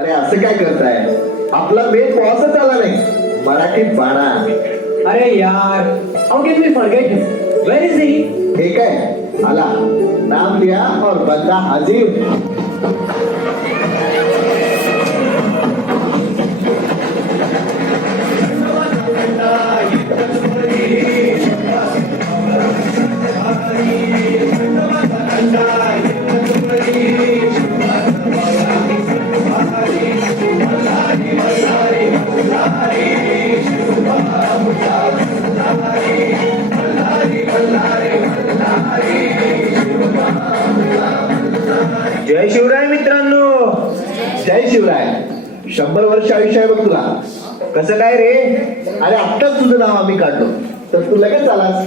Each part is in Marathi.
अरे असं काय करताय? आपला मेन बॉसच आला नाही. मराठीत बाणा. अरे यार, how can we forget him? Where is he? ठीक आहे, आला. नाम लिया और बंदा हाजिर. जय शिवराय मित्रांनो. जय शिवराय. 100 वर्ष आयुष्य आहे बघ तुला. कसं काय रे? अरे आत्ताच तुझं नाव आम्ही काढलो तर तू लगेच आलास.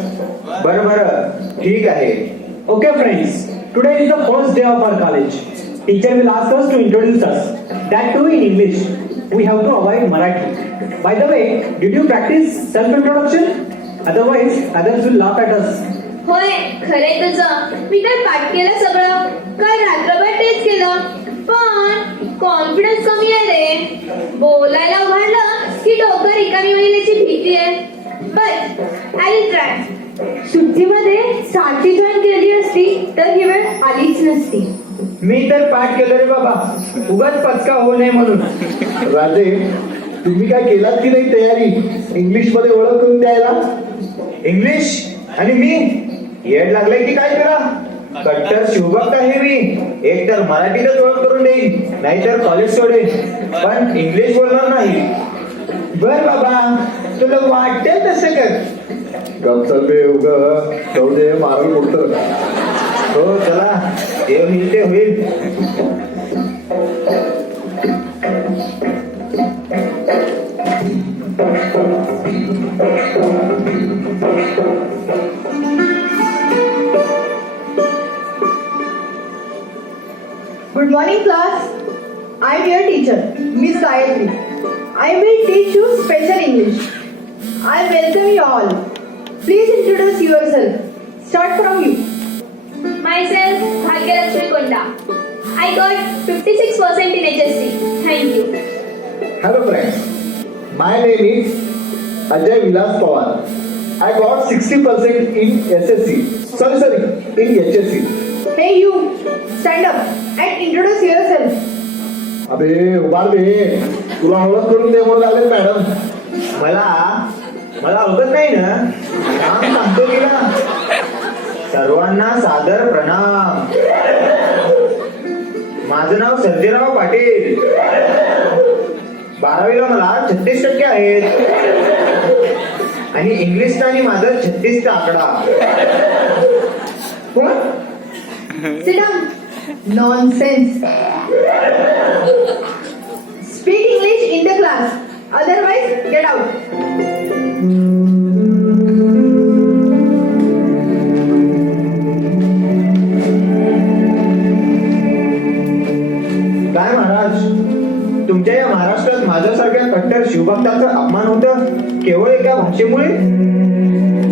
बरं बरं, ठीक आहे. Okay friends, today is the first day of our college. Teacher will ask us to introduce us. That too in English. We have to avoid Marathi. By the way, did you practice self-introduction? Otherwise, others will laugh at us. होय, खरे तुझं. मी तर पाठ केलं सगळं. काय रात्रभर तेच केलं. पण कॉन्फिडन्स कमी आहे रे. बोलायला उभारलं की डोकं रिकामी होईल याची भीती आहे. But I will try. सुट्टीमध्ये साथी जॉईन केली असती तर ही वेळ आलीच नसती. मी तर पाठ केलं रे बाबा, उगाच पचका होऊ नये म्हणून. राजे, तुम्ही काय केलात की नाही तयारी इंग्लिश मध्ये ओळख करून द्यायला? इंग्लिश आणि मी येड लागलंय की काय तुला? कट्टर शिवभक्त आहे मी. एक तर मराठीतच ओळख करून देईन, नाहीतर कॉलेज सोडेन, पण इंग्लिश बोलणार नाही. बर बाबा, तुला वाटेल तसं कर. गपचल बे उग जाऊ दे, मारल उठत. हो चला, जे होईल ते होईल. Good morning, class. I am your teacher, Miss Gayatri. I will teach you special English. I welcome you all. Please introduce yourself. Start from you. Myself, Bhagyalakshmi Konda. I got 56% in HSC. Thank you. Hello friends, my name is Ajay Vilas Pawar. I got 60% in SSC. Sorry, in HSC. Hey you, stand up and introduce yourself. अबे उभार बे, तुला ओळख करून दे म्हणून आले मॅडम. मला अवगत नाही ना? नाम सांगतो की ना. सर्वांना सादर प्रणाम. माझं नाव सर्जेराव पाटील. 12वीला मला 36% आहेत आणि इंग्लिशचा आणि माझं 36चा आकडा. Sit down. Nonsense. Speak English in the class. Otherwise, get out. काय महाराज, तुमच्या या महाराष्ट्रात माझ्यासारख्या कट्टर शिवभक्ताचा अपमान होतं केवळ एका भाषेमुळे?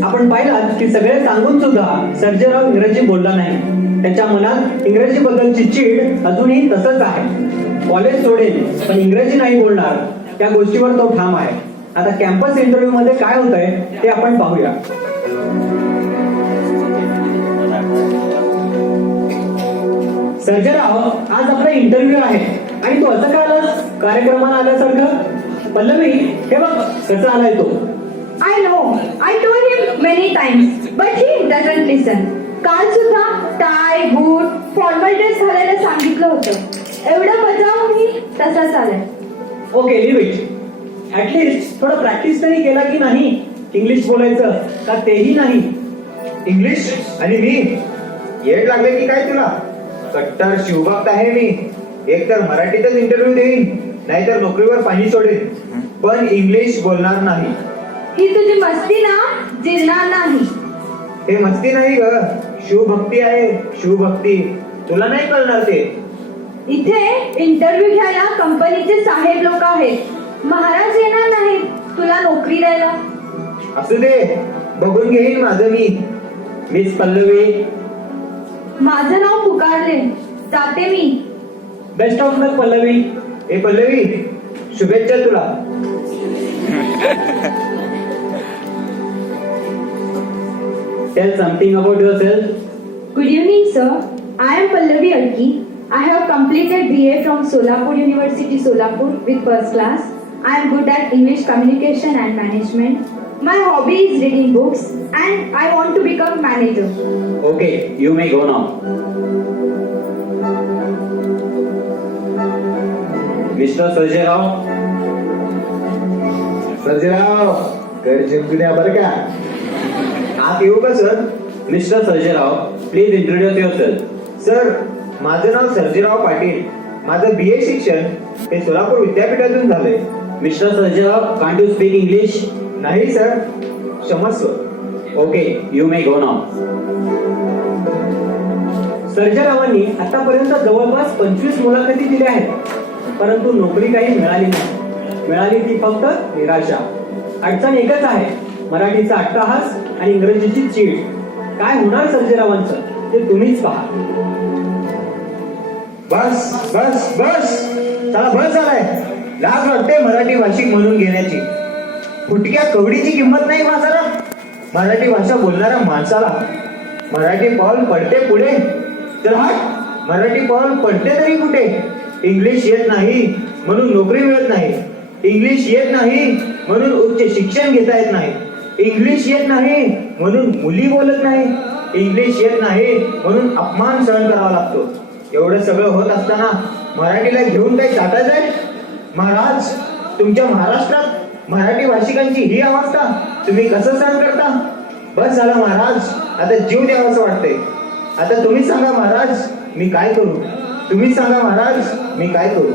आपण पाहिलात की सगळे सांगून सुद्धा सर्जेराव इंग्रजी बोलला नाही. त्याच्या मनात इंग्रजी बद्दलची चीड अजूनही तसंच आहे. कॉलेज सोडेल पण इंग्रजी नाही बोलणार, त्या गोष्टीवर तो ठाम आहे. आता कॅम्पस इंटरव्ह्यू मध्ये काय होतंय ते आपण पाहूया. सर्जेराव, आज आपला इंटरव्ह्यू आहे आणि तू असं का आलास कार्यक्रमाला आल्यासारखं? पल्लवी, हे बघ कसं आलाय तो. I know. I told him many times, but he doesn't listen. काल सुद्धा टाय, बूट, फॉर्मल ड्रेस घालायला सांगितलं होतं. एवढं बजावूनही तसाच आलाय. Okay, leave it. ऍटलीस्ट थोडं प्रॅक्टिस तरी केला की नाही इंग्लिश बोलायचं? का तेही नाही? इंग्लिश आणि मी येड लागले की काय तुला? कट्टर शिवभक्त आहे मी. एक तर मराठीतच इंटरव्ह्यू देईन, नाहीतर नोकरीवर पाणी सोडेन, पण इंग्लिश बोलणार नाही. ही तुझी मस्ती ना जिरणार नाही. हे मस्ती नाही ग, शिवभक्ती आहे. शिवभक्ती तुला नाही कळणार ते. इथे इंटरव्ह्यू घ्यायला कंपनीचे साहेब लोक आहेत. महाराज येणार नाहीत तुला नोकरी द्यायला. असू दे, बघून घेईन माझं मी. मिस पल्लवी, माझं नाव पुकारले, जाते मी. बेस्ट ऑफ लक पल्लवी. ए पल्लवी, शुभेच्छा तुला. Tell something about yourself. Good evening, sir. I am Pallavi Adki. I have completed BA from Solapur University, Solapur with first class. I am good at English communication and management. My hobby is reading books and I want to become manager. Okay, you may go now. Mr. Sarjarao. Sarjerao गड जिंकण्या बरं का. आत येऊ का sir? Mister Sarjerao, please introduce yourself. Sir, माझं नाव सर्जेराव पाटील. माझं BA शिक्षण हे सोलापूर विद्यापीठातून झालंय. Mister Sarjerao, can't you speak English? नाही सर, क्षमस्व. ओके, यू मे गो नाव. सर्जेरावांनी आतापर्यंत जवळपास 25 मुलाखती दिल्या आहेत, परंतु नोकरी काही मिळाली नाही. मिळाली ती फक्त निराशा. अडचण एकच आहे, मराठीचा अट्टहास आणि इंग्रजीची चीड. काय होणार सर्जेरावांचं ते तुम्हीच पहा. बस बस बस, चला बस झालाय. लाज वाटते मराठी भाषिक म्हणून घेण्याची. फुटक्या कवडीची किंमत नाही बाजारात मराठी भाषा बोलणाऱ्या माणसाला. मराठी पाऊल पडते पुढे तर हट, मराठी पाऊल पडते तरी कुठे. इंग्लिश येत नाही म्हणून नोकरी मिळत नाही. इंग्लिश येत नाही म्हणून उच्च शिक्षण घेता येत नाही. इंग्लिश येत नाही म्हणून मुली बोलत नाही. इंग्लिश येत नाही म्हणून अपमान सहन करावा लागतो. एवढं सगळं होत असताना मराठीला घेऊन काही चाटायचं आहे? महाराज, तुमच्या महाराष्ट्रात मराठी भाषिकांची ही अवस्था तुम्ही कसं सहन करता? बस झालं महाराज, आता जीव द्यावंसं वाटतंय. आता तुम्ही सांगा महाराज, मी काय करू? तुम्ही सांगा महाराज, मी काय करू?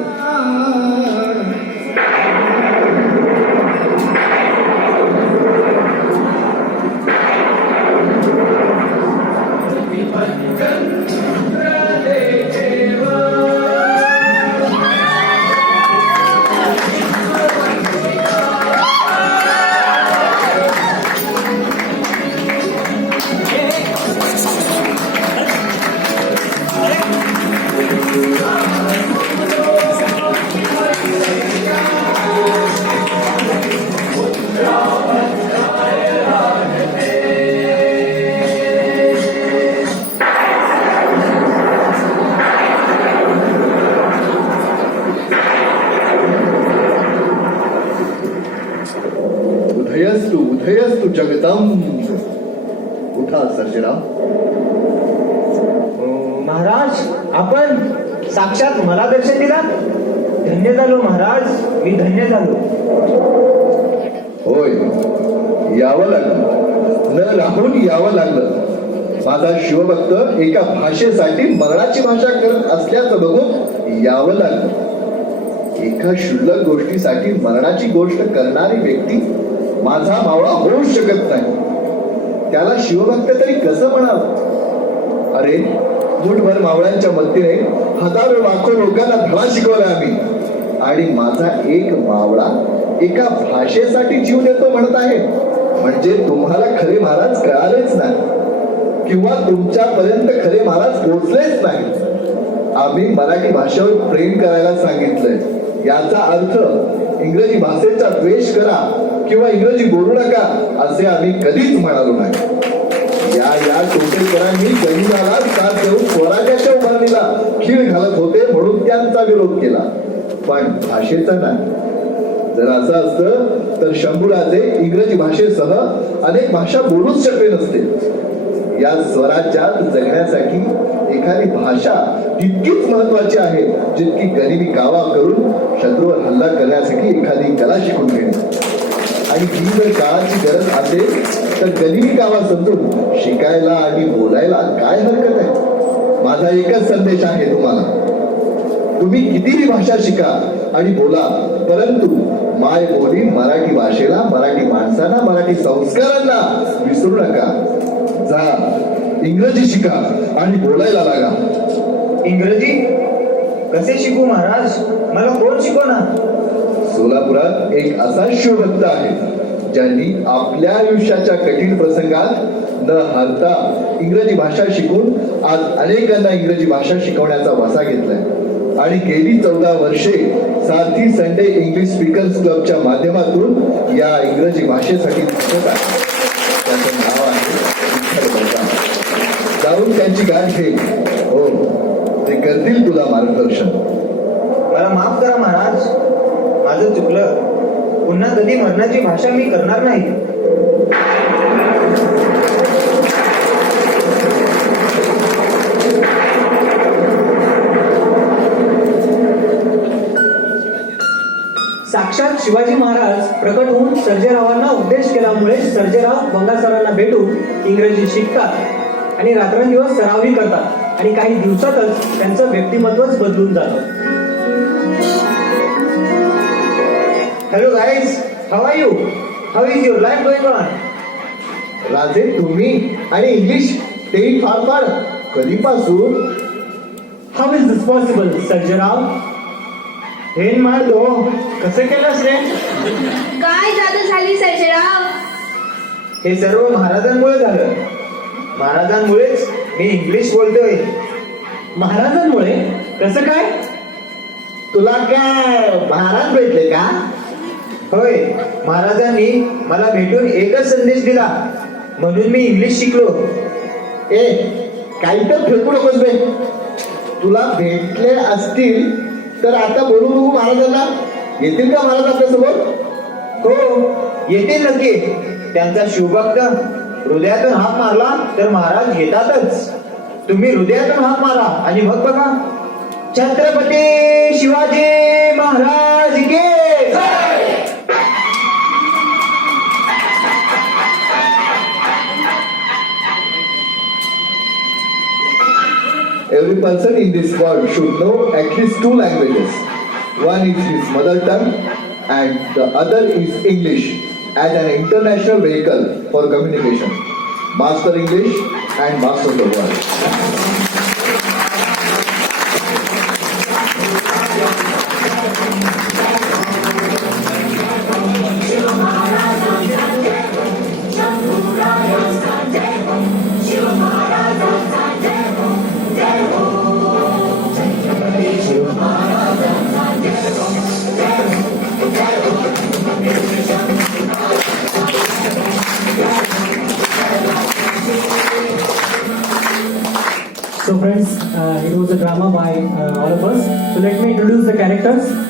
उदयस्तु जगदम. उठा सर्जेराव. महाराज, आपण साक्षात मला दर्शन दिला. धन्य झालो महाराज, मी धन्य झालो. होय, यावं लागलं, न राहून यावं लागलं. माझा शिवभक्त एका भाषेसाठी मरणाची भाषा करत असल्याचं बघून यावं लागलं. एका क्षुल्लक गोष्टीसाठी मरणाची गोष्ट करणारी व्यक्ती माझा मावळा होऊच शकत नाही. त्याला शिवभक्त तरी कसं म्हणावं? अरे, मुठभर मावळ्यांच्या मदतीने हजारो लाखो लोकांना धडा शिकवला आम्ही, आणि माझा एक मावळा एका भाषेसाठी जीव देतो म्हणत आहे. म्हणजे तुम्हाला खरे महाराज कळालेच नाही, किंवा तुमच्यापर्यंत खरे महाराज पोहोचलेच नाही. आम्ही मराठी भाषेवर प्रेम करायला सांगितलंय. याचा अर्थ इंग्रजी भाषेचा द्वेष करा किंवा इंग्रजी बोलू नका असे आम्ही कधीच म्हणालो नाही. या टोटेकरांनी गणिताला साथ देऊन स्वराज्याच्या उभारणीला खीळ घालत होते म्हणून त्यांचा विरोध केला, पण भाषेचा नाही. जर असं असतं तर शंभूराजे इंग्रजी भाषेसह अनेक भाषा बोलूच शकले नसते. या स्वराज्यात जगण्यासाठी एखादी भाषा तितकीच महत्वाची आहे जितकी गरिबी कावा करून शत्रूवर हल्ला करण्यासाठी एखादी कला शिकून घेणे. आणि ही जर काळाची गरज असेल तर गरिबी कावा समजून शिकायला आणि बोलायला काय हरकत आहे? माझा एकच संदेश आहे तुम्हाला, तुम्ही कितीही भाषा शिका आणि बोला, परंतु माय बोली मराठी भाषेला, मराठी माणसांना, मराठी संस्कारांना विसरू नका. जा, इंग्रजी शिका आणि बोलायला लागा. इंग्रजी कसे शिकू महाराज? मला कोण शिकवणार? सोलापुरात एक असा शिवभक्त आहे ज्यांनी आपल्या आयुष्याच्या कठीण प्रसंगात न हरता इंग्रजी भाषा शिकून आज अनेकांना इंग्रजी भाषा शिकवण्याचा वसा घेतलाय. आणि गेली 14 वर्षे सारथी संडे इंग्लिश स्पीकर्स क्लबच्या माध्यमातून या इंग्रजी भाषेसाठी झटत आहे. त्याचं नाव आहे विठ्ठल बलराम. जाऊन त्यांची गाठ घे. हो, ते करतील तुला मार्गदर्शन. मला माफ करा महाराज, माझं चुकलं. पुन्हा कधी मरणाची भाषा मी करणार नाही. साक्षात शिवाजी महाराज प्रकट होऊन सर्जेरावांना उपदेश केल्यामुळे सर्जेराव बंगासरांना भेटून इंग्रजी शिकतात आणि रात्रंदिवस सरावही करतात आणि काही दिवसातच त्यांचं व्यक्तिमत्वच बदलून जातं. Hello guys, how are you? How is your life going on? राजे तुम्ही आणि इंग्लिश तेही फार फार कधीपासून? How is this possible Sarjerao? हे मारलो कसं केलंस रे? काय जादू झाली सर्जेराव? हे सर्व महाराजांमुळे झालं. महाराजांमुळेच मी इंग्लिश बोलतोय. महाराजांमुळे? कसं काय? तुला काय महाराज भेटले का? होय, महाराजांनी मला भेटून एकच संदेश दिला, म्हणून मी इंग्लिश शिकलो. ए काही तर फेकू नकोस बे. तुला भेटले असतील तर आता बोलू नको महाराजांना. येतील का महाराज आपल्यासोबत? हो, येतील नक्की. त्यांचा शिवभक्त हृदयातून हाक मारला तर महाराज येतातच. तुम्ही हृदयातून हाक मारा आणि मग बघा. छत्रपती शिवाजी महाराज की जय! Every person in this world should know at least 2 languages. One is his mother tongue and the other is English as an international vehicle for communication. Master English and master the world. So friends, it was a drama by all of us. So let me introduce the characters.